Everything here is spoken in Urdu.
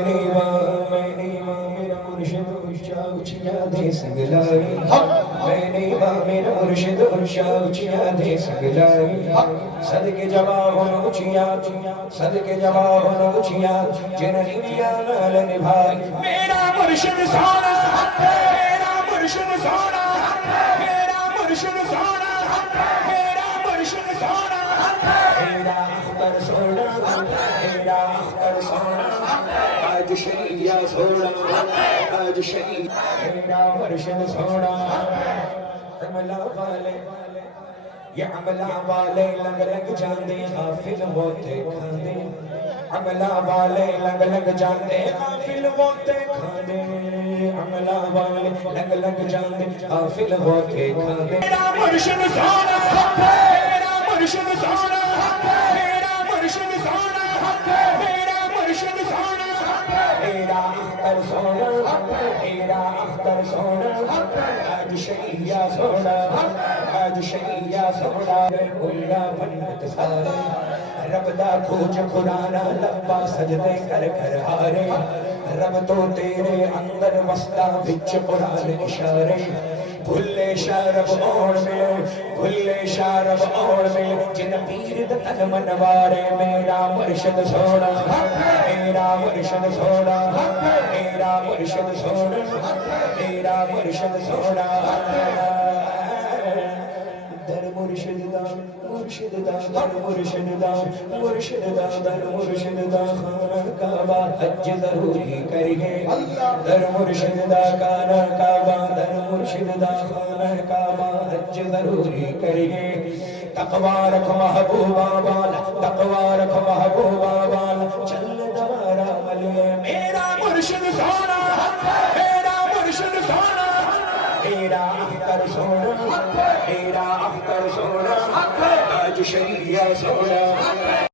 میرا مرشد اونچا اونچیاں دے سگلائی میرا مرشد اونچا اونچیاں دے سگلائی صدقے جواب اونچیاں صدقے جواب اونچیاں جنہیاں نال نبھائی میرا مرشد سونا میرا مرشد سونا میرا مرشد سونا میرا مرشد سونا میرا اختر سونا میرا اختر سونا آج شیعہ سونا آج شیعہ میرا مرشد سونا عملہ والے یہ عملہ والے لگ لگ جاندے غافل ہوتے کھاندے عملہ والے لگ لگ جاندے غافل ہوتے کھاندے عملہ والے لگ لگ جاندے غافل ہوتے کھاندے میرا مرشد سونا میرا مرشد سونا میرا مرشد سونا میرا مرشد سونا میرا اختر سونا میرا اختر سونا آج شیعہ سونا آج شیعہ سونا اللہ پنت سارے رب دا کھوج قرآن لبا سجدے کر کر ہارے رب تو تیرے اندر وسطا بچ قرآن اشارے بھلے شارب اور ملے بھلے شارب اور ملے جن پیر دتن منوارے میرا مرشد سونا میرا مرشد سونا میرا مرشد سونا میرا مرشد سونا در مرشد دا مرشد دا در مرشد دا مرشد دا در مرشد دا خانہ کعبہ حج ضروری کرگے در مرشد دا خانہ کعبہ در مرشد دا خانہ کعبہ حج ضروری کرگے تقوی رکھ محبوبہ والا تقوی رکھ محبوبہ والا چل دوارا ملے میرا مرشد سونا میرا مرشد سونا میرا اختر سونا میرا اختر سونا آج شیعہ سونا